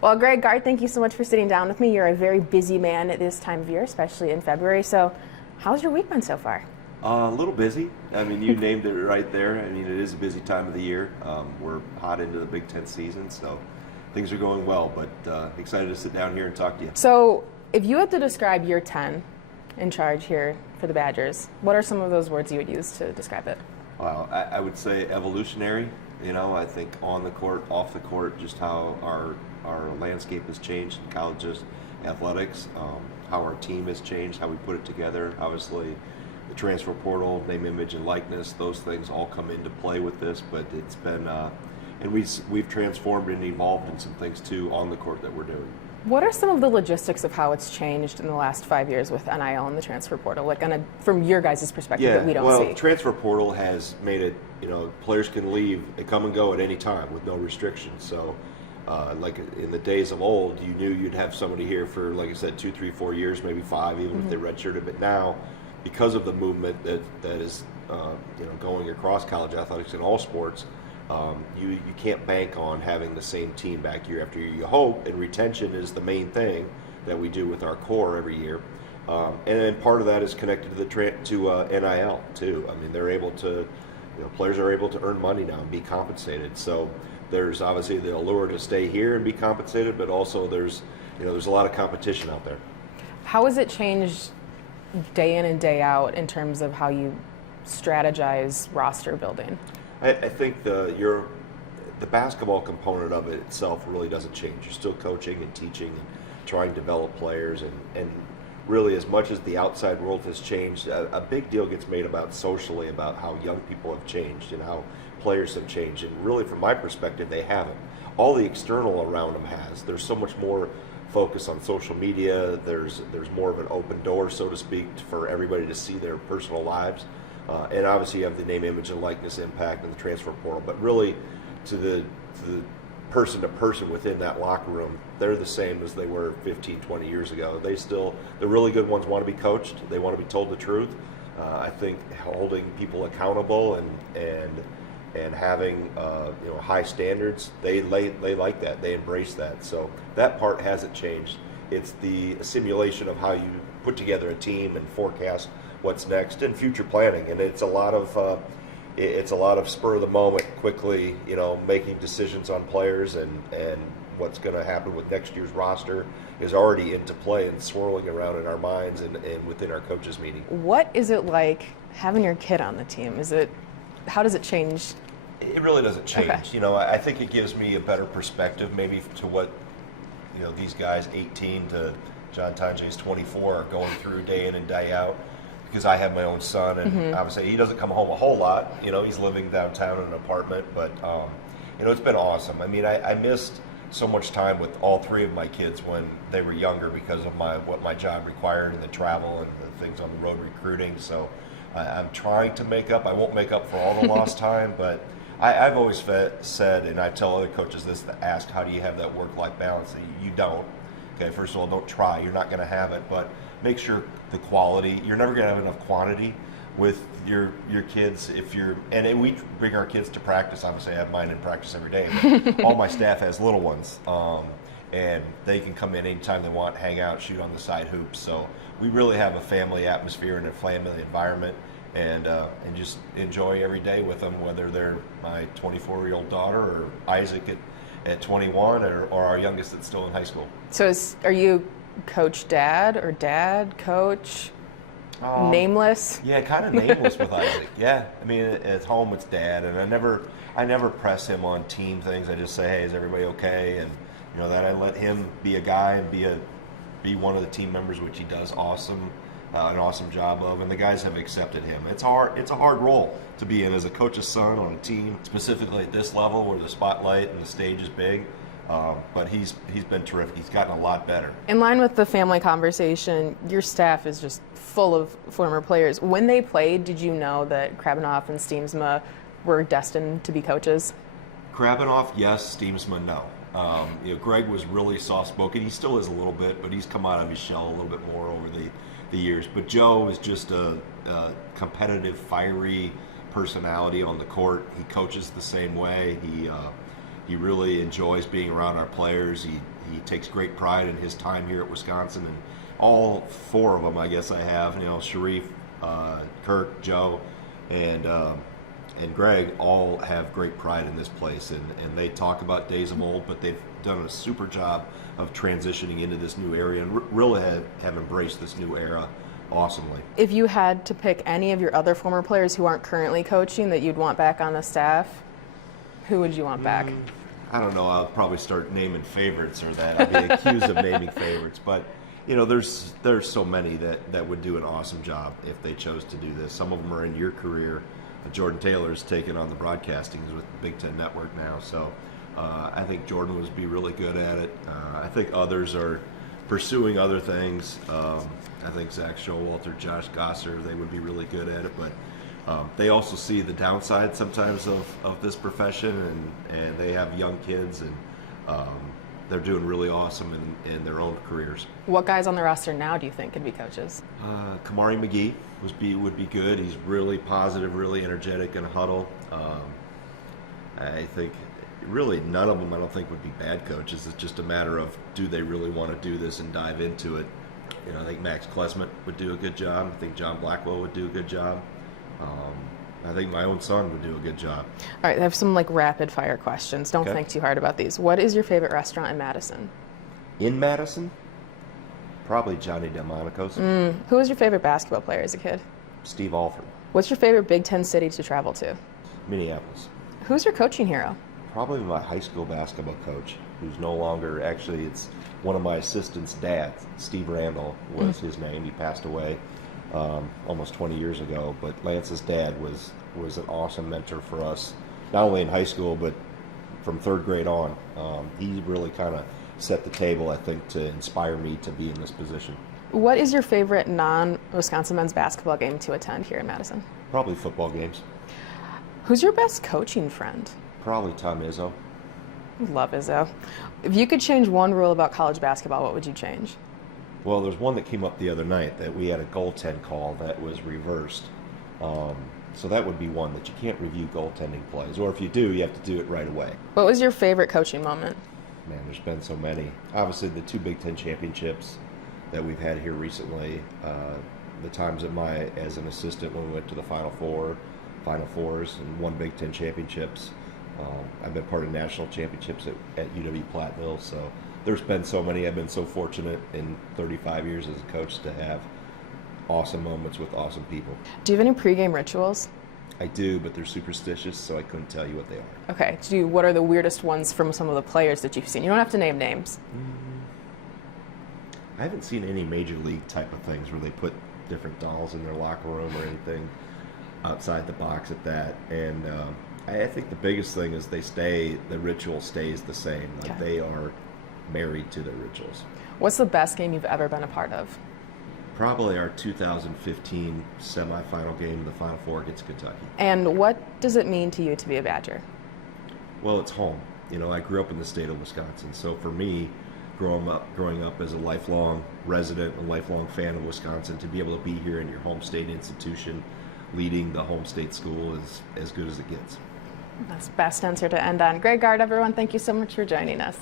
Well, Greg Gard, thank you so much for sitting down with me. You're a very busy man at this time of year, especially in February. So how's your week been so far? A little busy. I mean, you named it right there. I mean, it is a busy time of the year. We're hot into the Big Ten season, so things are going well, but excited to sit down here and talk to you. So if you had to describe year 10 in charge here for the Badgers, what are some of those words you would use to describe it? Well, I would say evolutionary. You know, I think on the court, off the court, just how our landscape has changed in colleges, athletics, how our team has changed, how we put it together. Obviously, the transfer portal, name, image, and likeness, those things all come into play with this, but it's been, and we've transformed and evolved in some things too on the court that we're doing. What are some of the logistics of how it's changed in the last 5 years with NIL and the transfer portal, like from your guys' perspective that we don't see? Well, transfer portal has made it, you know, players can leave and come and go at any time with no restrictions. So, like in the days of old, you knew you'd have somebody here for, like I said, 2, 3, 4 years, maybe 5, even if they redshirted. But now, because of the movement that is, you know, going across college athletics in all sports, you can't bank on having the same team back year after year. You hope, and retention is the main thing that we do with our core every year. And then part of that is connected to NIL too. I mean, they're able to, you know, players are able to earn money now and be compensated. So there's obviously the allure to stay here and be compensated, but also there's a lot of competition out there. How has it changed day in and day out in terms of how you strategize roster building? I think the basketball component of it itself really doesn't change. You're still coaching and teaching and trying to develop players, and really as much as the outside world has changed, a big deal gets made about socially about how young people have changed and how players have changed. And really from my perspective, they haven't. All the external around them has. There's so much more focus on social media. There's more of an open door, so to speak, for everybody to see their personal lives. And obviously you have the name, image, and likeness impact and the transfer portal. But really, to the person to person within that locker room, they're the same as they were 15, 20 years ago. The really good ones want to be coached. They want to be told the truth. I think holding people accountable and having high standards, they like that. They embrace that. So that part hasn't changed. It's the simulation of how you put together a team and forecast what's next and future planning. And it's a lot of spur of the moment, quickly, you know, making decisions on players, and what's going to happen with next year's roster is already into play and swirling around in our minds and within our coaches meeting. What is it like having your kid on the team? How does it change? It really doesn't change. Okay. You know, I think it gives me a better perspective maybe to what, you know, these guys 18 to John Tanje's 24 are going through day in and day out, because I have my own son, and obviously he doesn't come home a whole lot. You know, he's living downtown in an apartment, but you know, it's been awesome. I mean, I missed so much time with all 3 of my kids when they were younger because of what my job required and the travel and the things on the road recruiting. So I'm trying to make up. I won't make up for all the lost time, but I've always said, and I tell other coaches this, to ask, how do you have that work-life balance? You don't. Okay, first of all, don't try. You're not going to have it, but make sure the quality. You're never going to have enough quantity with your kids and we bring our kids to practice. Obviously, I have mine in practice every day. All my staff has little ones, and they can come in anytime they want, hang out, shoot on the side hoops. So we really have a family atmosphere and a family environment, and just enjoy every day with them, whether they're my 24-year-old daughter or Isaac at 21 or our youngest that's still in high school. So are you coach dad or dad coach? Nameless? Yeah, kind of nameless with Isaac. Yeah, I mean, at home it's dad, and I never press him on team things. I just say, hey, is everybody okay? And you know, that I let him be a guy and be one of the team members, which he does an awesome job of, and the guys have accepted him. It's a hard role to be in as a coach's son on a team, specifically at this level where the spotlight and the stage is big. But he's been terrific. He's gotten a lot better. In line with the family conversation, your staff is just full of former players. When they played, did you know that Krabbenhoff and Steemsma were destined to be coaches? Krabbenhoff, yes. Steemsma, no. You know, Greg was really soft-spoken. He still is a little bit, but he's come out of his shell a little bit more over the years. But Joe is just a competitive, fiery personality on the court. He coaches the same way. He really enjoys being around our players. He He takes great pride in his time here at Wisconsin, and all four of them, I guess I have, Sharif, Kirk, Joe, and Greg all have great pride in this place, and they talk about days of old, but they've done a super job of transitioning into this new area and really have embraced this new era awesomely. If you had to pick any of your other former players who aren't currently coaching that you'd want back on the staff, who would you want back? I don't know. I'll probably start naming favorites, or that I'll be accused of naming favorites. But there's so many that would do an awesome job if they chose to do this. Some of them are in your career. Jordan Taylor's taken on the broadcasting with the Big Ten Network now, so I think Jordan would be really good at it. I think others are pursuing other things. I think Zach Showalter, Josh Gosser, they would be really good at it, but they also see the downside sometimes of this profession, and they have young kids, and they're doing really awesome in their own careers. What guys on the roster now do you think could be coaches? Kamari McGee would be good. He's really positive, really energetic in a huddle. I think really none of them I don't think would be bad coaches. It's just a matter of, do they really want to do this and dive into it. I think Max Klesmet would do a good job. I think John Blackwell would do a good job. I think my own son would do a good job. All right, I have some rapid fire questions. Don't think too hard about these. What is your favorite restaurant in Madison? In Madison? Probably Johnny Delmonico's. Who was your favorite basketball player as a kid? Steve Alford. What's your favorite Big Ten city to travel to? Minneapolis. Who's your coaching hero? Probably my high school basketball coach, who's no longer, actually it's one of my assistants' dads. Steve Randall was his name. He passed away almost 20 years ago, but Lance's dad was an awesome mentor for us, not only in high school, but from third grade on. He really kind of set the table, I think, to inspire me to be in this position. What is your favorite non-Wisconsin men's basketball game to attend here in Madison? Probably football games. Who's your best coaching friend? Probably Tom Izzo. Love Izzo. If you could change one rule about college basketball, what would you change? Well, there's one that came up the other night that we had a goaltend call that was reversed. So that would be one, that you can't review goaltending plays. Or if you do, you have to do it right away. What was your favorite coaching moment? Man, there's been so many. Obviously, the 2 Big Ten championships that we've had here recently. The times as an assistant when we went to the Final Fours, and won Big Ten championships. I've been part of national championships at UW-Platteville, so there's been so many. I've been so fortunate in 35 years as a coach to have awesome moments with awesome people. Do you have any pregame rituals? I do, but they're superstitious, so I couldn't tell you what they are. Okay. What are the weirdest ones from some of the players that you've seen? You don't have to name names. I haven't seen any major league type of things where they put different dolls in their locker room or anything outside the box at that. And I think the biggest thing is the ritual stays the same. Like they are married to their rituals. What's the best game you've ever been a part of? Probably our 2015 semifinal game, the Final Four against Kentucky. And what does it mean to you to be a Badger? Well, it's home. I grew up in the state of Wisconsin, so for me, growing up as a lifelong resident, a lifelong fan of Wisconsin, to be able to be here in your home state institution, leading the home state school, is as good as it gets. That's the best answer to end on. Greg Gard, everyone, thank you so much for joining us.